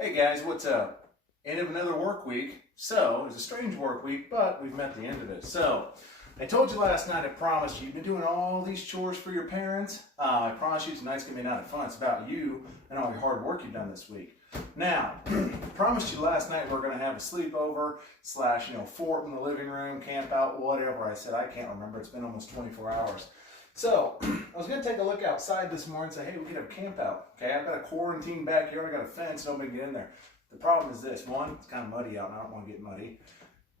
Hey guys, what's up? End of another work week. So, it was a strange work week, but we've met the end of it. So, I told you last night, I promised you, you've been doing all these chores for your parents. I promise you tonight's going to be a night of fun. It's about you and all your hard work you've done this week. Now, I promised you last night we're going to have a sleepover slash, fort in the living room, camp out, whatever. I said, I can't remember. It's been almost 24 hours. So, I was going to take a look outside this morning and say, hey, we could have a camp out. Okay, I've got a quarantine backyard. I got a fence. Nobody can get in there. The problem is this. One, it's kind of muddy out and I don't want to get muddy.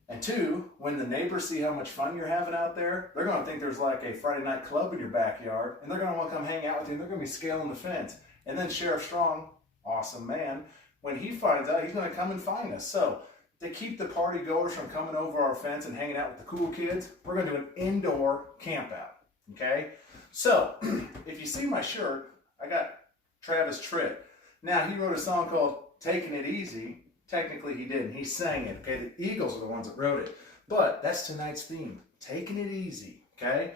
And two, when the neighbors see how much fun you're having out there, they're going to think there's like a Friday night club in your backyard, and they're going to want to come hang out with you, and they're going to be scaling the fence. And then Sheriff Strong, awesome man, when he finds out, he's going to come and find us. So to keep the party goers from coming over our fence and hanging out with the cool kids, we're going to do an indoor camp out. Okay? So if you see my shirt, I got Travis Tritt. Now, he wrote a song called Taking It Easy. Technically, he didn't. He sang it, okay? The Eagles are the ones that wrote it. But that's tonight's theme, taking it easy, okay?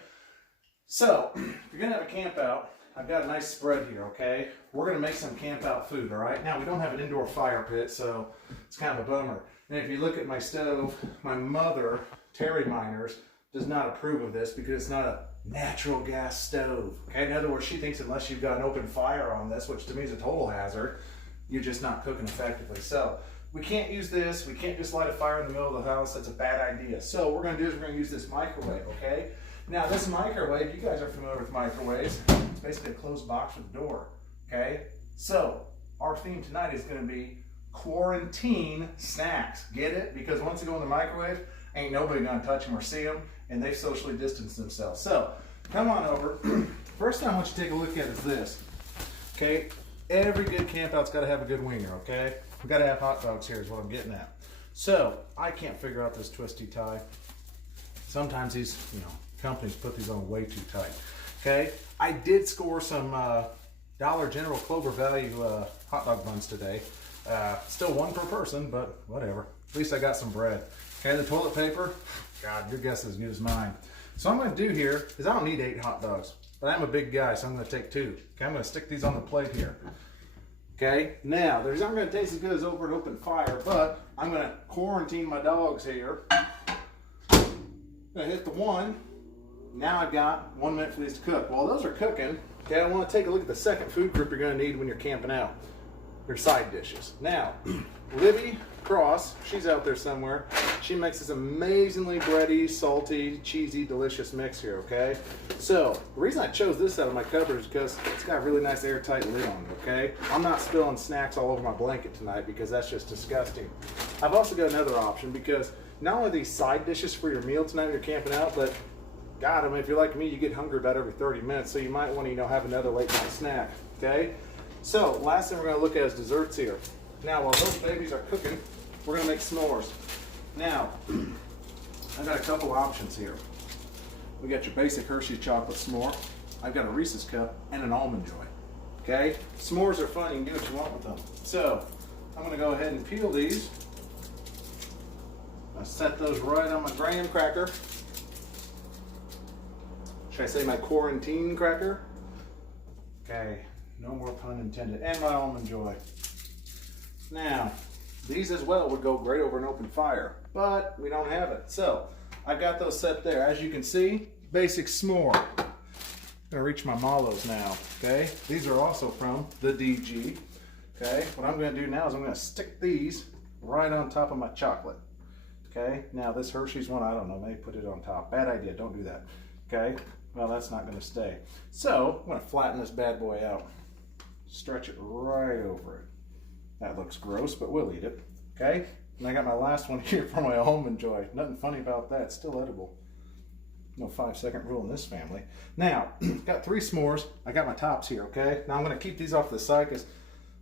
So, if you're going to have a camp out, I've got a nice spread here, okay? We're going to make some camp out food, all right? Now, we don't have an indoor fire pit, so it's kind of a bummer. And if you look at my stove, my mother, Terry Miners, does not approve of this because it's not a natural gas stove, okay? In other words, she thinks unless you've got an open fire on this, which to me is a total hazard, you're just not cooking effectively. So, we can't use this. We can't just light a fire in the middle of the house. That's a bad idea. So what we're going to do is we're going to use this microwave, okay? Now this microwave, you guys are familiar with microwaves. It's basically a closed box with a door, okay? So our theme tonight is going to be quarantine snacks. Get it? Because once they go in the microwave, ain't nobody going to touch them or see them, and they've socially distanced themselves. So come on over. First thing I want you to take a look at is this, okay? Every good camp out's got to have a good winger, okay? We got to have hot dogs here is what I'm getting at. So, I can't figure out this twisty tie. Sometimes these, companies put these on way too tight. Okay? I did score some Dollar General Clover Value hot dog buns today. Still one per person, but whatever. At least I got some bread. Okay, the toilet paper, God, your guess is as good as mine. So what I'm going to do here is I don't need 8 hot dogs, but I'm a big guy, so I'm going to take 2. Okay, I'm going to stick these on the plate here. Okay, now, they're not going to taste as good as over an open fire, but I'm going to quarantine my dogs here. I'm going to hit the 1. Now I've got 1 minute for these to cook. While those are cooking, okay, I want to take a look at the second food group you're going to need when you're camping out. Your side dishes. Now, Libby Cross, she's out there somewhere. She makes this amazingly bready, salty, cheesy, delicious mix here, okay? So, the reason I chose this out of my cupboard is because it's got a really nice airtight lid on it, okay? I'm not spilling snacks all over my blanket tonight because that's just disgusting. I've also got another option because not only are these side dishes for your meal tonight when you're camping out, but God, I mean, if you're like me, you get hungry about every 30 minutes, so you might want to, have another late night snack, okay? So, last thing we're going to look at is desserts here. Now, while those babies are cooking, we're going to make s'mores. Now, I've got a couple options here. We got your basic Hershey's chocolate s'more. I've got a Reese's cup and an Almond Joy. Okay? S'mores are fun. You can do what you want with them. So, I'm going to go ahead and peel these. I set those right on my graham cracker. Should I say my quarantine cracker? Okay. No more pun intended. And my Almond Joy. Now, these as well would go great over an open fire, but we don't have it. So, I've got those set there. As you can see, basic s'more. I'm gonna reach my mallows now, okay? These are also from the DG, okay? What I'm gonna do now is I'm gonna stick these right on top of my chocolate, okay? Now, this Hershey's one, I don't know, maybe put it on top. Bad idea, don't do that, okay? Well, that's not gonna stay. So, I'm gonna flatten this bad boy out. Stretch it right over it. That looks gross, but we'll eat it. Okay? And I got my last one here for my Almond Joy. Nothing funny about that. It's still edible. No 5-second rule in this family. Now, got 3 s'mores. I got my tops here, okay? Now I'm going to keep these off to the side because,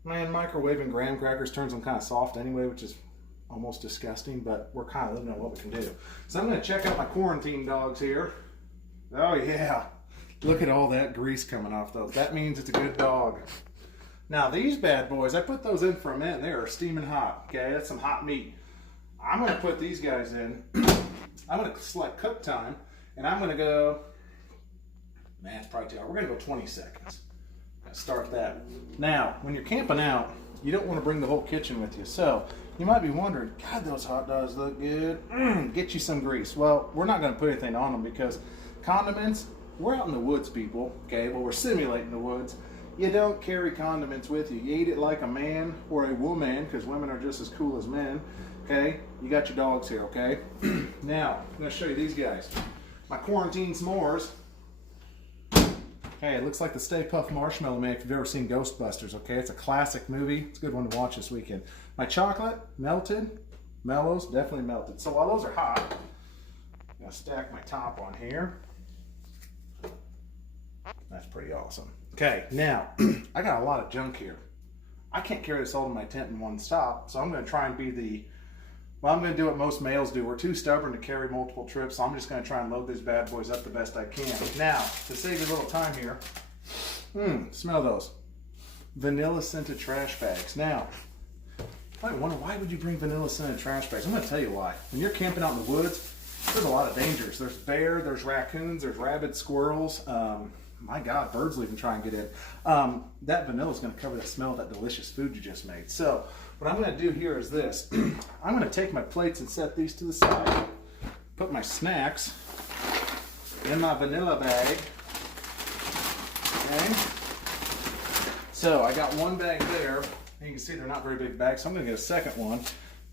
man, microwaving graham crackers turns them kind of soft anyway, which is almost disgusting, but we're kind of living on what we can do. So I'm going to check out my quarantine dogs here. Oh, yeah. Look at all that grease coming off those. That means it's a good dog. Now these bad boys, I put those in for a minute. They are steaming hot, okay? That's some hot meat. I'm gonna put these guys in. I'm gonna select cook time, and I'm gonna go, man, it's probably too hard. We're gonna go 20 seconds. Start that. Now, when you're camping out, you don't want to bring the whole kitchen with you. So you might be wondering, God, those hot dogs look good. Get you some grease. Well, we're not going to put anything on them because condiments, we're out in the woods, people. Okay, well, we're simulating the woods. You don't carry condiments with you. You eat it like a man or a woman, because women are just as cool as men. Okay, you got your dogs here. Okay, now I'm going to show you these guys. My quarantine s'mores. Hey, it looks like the Stay Puft Marshmallow Man if you've ever seen Ghostbusters, okay? It's a classic movie. It's a good one to watch this weekend. My chocolate, melted. Mellows, definitely melted. So while those are hot, I'm going to stack my top on here. That's pretty awesome. Okay, now, I got a lot of junk here. I can't carry this all in my tent in one stop, so I'm going to try and be the... Well, I'm going to do what most males do. We're too stubborn to carry multiple trips, so I'm just going to try and load these bad boys up the best I can. Now, to save you a little time here, smell those. Vanilla scented trash bags. Now, you might wonder, why would you bring vanilla scented trash bags? I'm going to tell you why. When you're camping out in the woods, there's a lot of dangers. There's bear, there's raccoons, there's rabid squirrels. My God, birds will even try and get in. That vanilla is going to cover the smell of that delicious food you just made. So, what I'm going to do here is this. I'm going to take my plates and set these to the side. Put my snacks in my vanilla bag. Okay. So I got one bag there. You can see they're not very big bags, so I'm going to get a second one.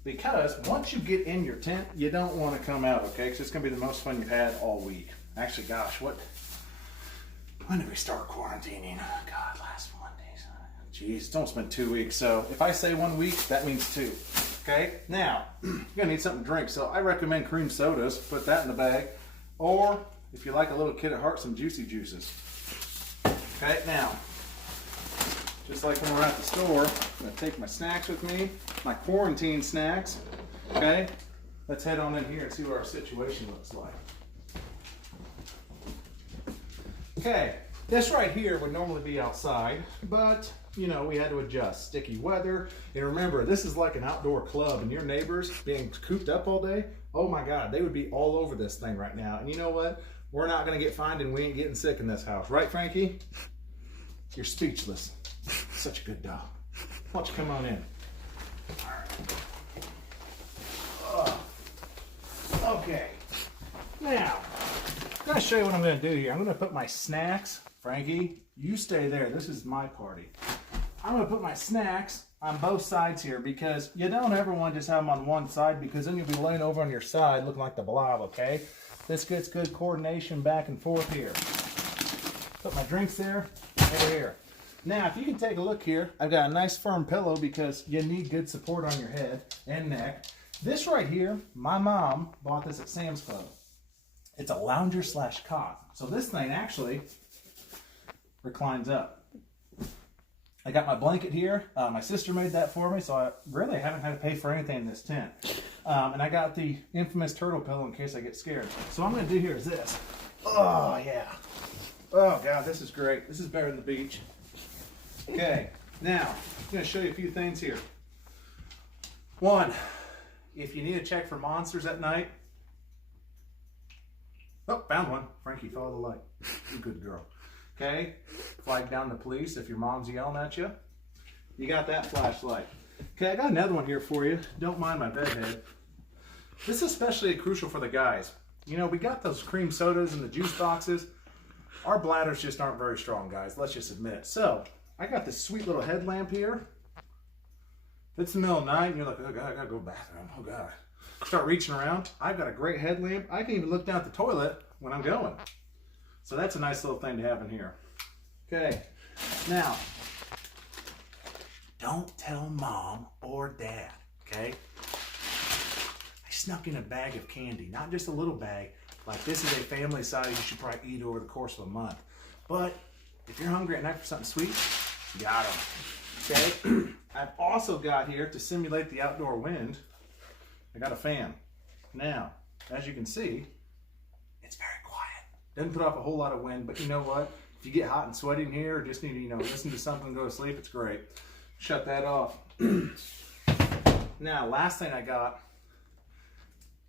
Because once you get in your tent, you don't want to come out, okay? Because it's going to be the most fun you've had all week. Actually, gosh, when did we start quarantining? God, last Monday. Jeez, it's almost been 2 weeks. So if I say 1 week, that means 2. Okay, now, you're gonna need something to drink. So I recommend cream sodas. Put that in the bag. Or, if you like a little kid at heart, some juicy juices. Okay, now, just like when we're at the store, I'm gonna take my snacks with me, my quarantine snacks. Okay, let's head on in here and see what our situation looks like. Okay, this right here would normally be outside, but you know, we had to adjust. Sticky weather. And remember, this is like an outdoor club, and your neighbors being cooped up all day, oh my God, they would be all over this thing right now. And you know what? We're not going to get fined, and we ain't getting sick in this house. Right, Frankie? You're speechless. Such a good dog. Why don't you come on in? All right. Okay. Now, I'm going to show you what I'm going to do here. I'm going to put my snacks. Frankie, you stay there. This is my party. I'm going to put my snacks on both sides here because you don't ever want to just have them on one side because then you'll be laying over on your side looking like the blob, okay? This gets good coordination back and forth here. Put my drinks there, over here. Now, if you can take a look here, I've got a nice firm pillow because you need good support on your head and neck. This right here, my mom bought this at Sam's Club. It's a lounger / cot. So this thing actually reclines up. I got my blanket here. My sister made that for me, so I really haven't had to pay for anything in this tent. And I got the infamous turtle pillow in case I get scared. So what I'm going to do here is this. Oh, yeah. Oh, God, this is great. This is better than the beach. Okay, now, I'm going to show you a few things here. One, if you need to check for monsters at night. Oh, found one. Frankie, follow the light. You're a good girl. Okay, flag down the police if your mom's yelling at you. You got that flashlight. Okay, I got another one here for you. Don't mind my bedhead. This is especially crucial for the guys. You know, we got those cream sodas and the juice boxes. Our bladders just aren't very strong, guys. Let's just admit it. So, I got this sweet little headlamp here. If it's the middle of the night and you're like, oh God, I gotta go to the bathroom. Oh God. Start reaching around. I've got a great headlamp. I can even look down at the toilet when I'm going. So that's a nice little thing to have in here. Okay, now, don't tell mom or dad, okay? I snuck in a bag of candy, not just a little bag. Like this is a family size you should probably eat over the course of a month. But if you're hungry at night for something sweet, got them. Okay, I've also got here to simulate the outdoor wind. I got a fan. Now, as you can see, it's very quiet. Doesn't put off a whole lot of wind, but you know what? If you get hot and sweaty in here, or just need to, listen to something and go to sleep, it's great. Shut that off. Now, last thing I got,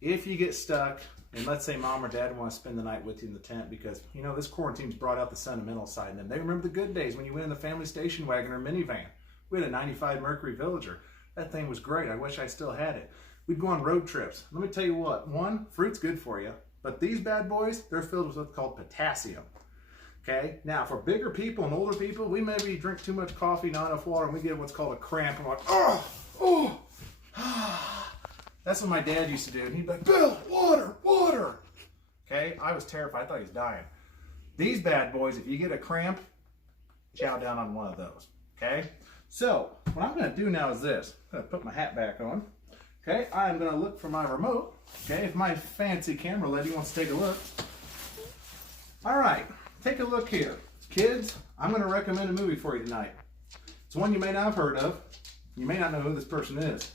if you get stuck, and let's say mom or dad want to spend the night with you in the tent because, this quarantine's brought out the sentimental side in them. They remember the good days when you went in the family station wagon or minivan We had a 95 Mercury Villager. That thing was great. I wish I still had it. We'd go on road trips. Let me tell you what, one, fruit's good for you, but these bad boys, they're filled with what's called potassium. Okay, now for bigger people and older people, we maybe drink too much coffee, not enough water, and we get what's called a cramp. And we're like, oh. That's what my dad used to do. And he'd be like, Bill, water, water. Okay, I was terrified. I thought he was dying. These bad boys, if you get a cramp, chow down on one of those. Okay, so what I'm going to do now is this. I'm going to put my hat back on. Okay, I'm going to look for my remote. Okay, if my fancy camera lady wants to take a look. All right, take a look here. Kids, I'm going to recommend a movie for you tonight. It's one you may not have heard of. You may not know who this person is.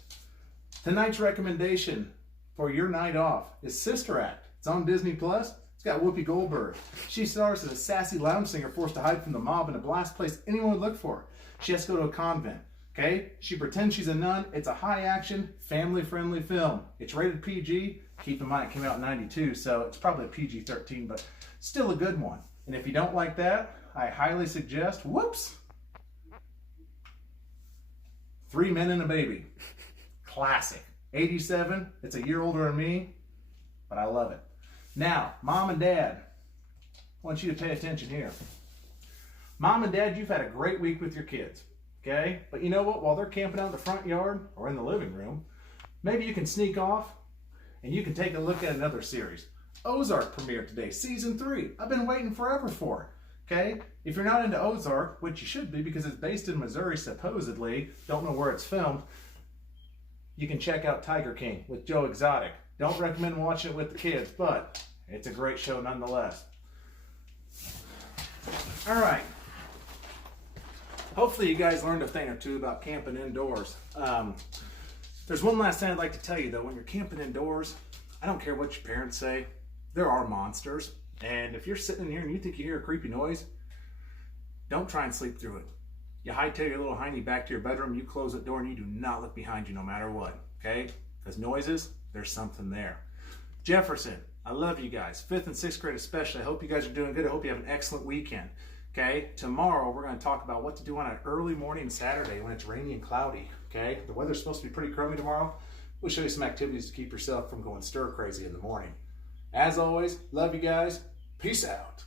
Tonight's recommendation for your night off is Sister Act. It's on Disney Plus. It's got Whoopi Goldberg. She stars as a sassy lounge singer forced to hide from the mob in a blast place anyone would look for. She has to go to a convent. Okay? She pretends she's a nun. It's a high-action, family-friendly film. It's rated PG. Keep in mind it came out in '92, so it's probably a PG-13, but still a good one. And if you don't like that, I highly suggest, whoops, 3 Men and a Baby. Classic. 87. It's a year older than me, but I love it. Now, Mom and Dad, I want you to pay attention here. Mom and Dad, you've had a great week with your kids, okay? But you know what? While they're camping out in the front yard or in the living room, maybe you can sneak off and you can take a look at another series. Ozark premiered today, season 3. I've been waiting forever for it, okay? If you're not into Ozark, which you should be because it's based in Missouri supposedly, don't know where it's filmed, you can check out Tiger King with Joe Exotic. Don't recommend watching it with the kids, but it's a great show nonetheless. All right. Hopefully you guys learned a thing or two about camping indoors. There's one last thing I'd like to tell you though. When you're camping indoors, I don't care what your parents say, there are monsters. And if you're sitting in here and you think you hear a creepy noise, don't try and sleep through it. You hightail your little hiney back to your bedroom, you close the door, and you do not look behind you no matter what, okay? Because noises, there's something there. Jefferson, I love you guys. 5th and 6th grade especially. I hope you guys are doing good. I hope you have an excellent weekend, okay? Tomorrow, we're going to talk about what to do on an early morning Saturday when it's rainy and cloudy, okay? The weather's supposed to be pretty crummy tomorrow. We'll show you some activities to keep yourself from going stir crazy in the morning. As always, love you guys. Peace out.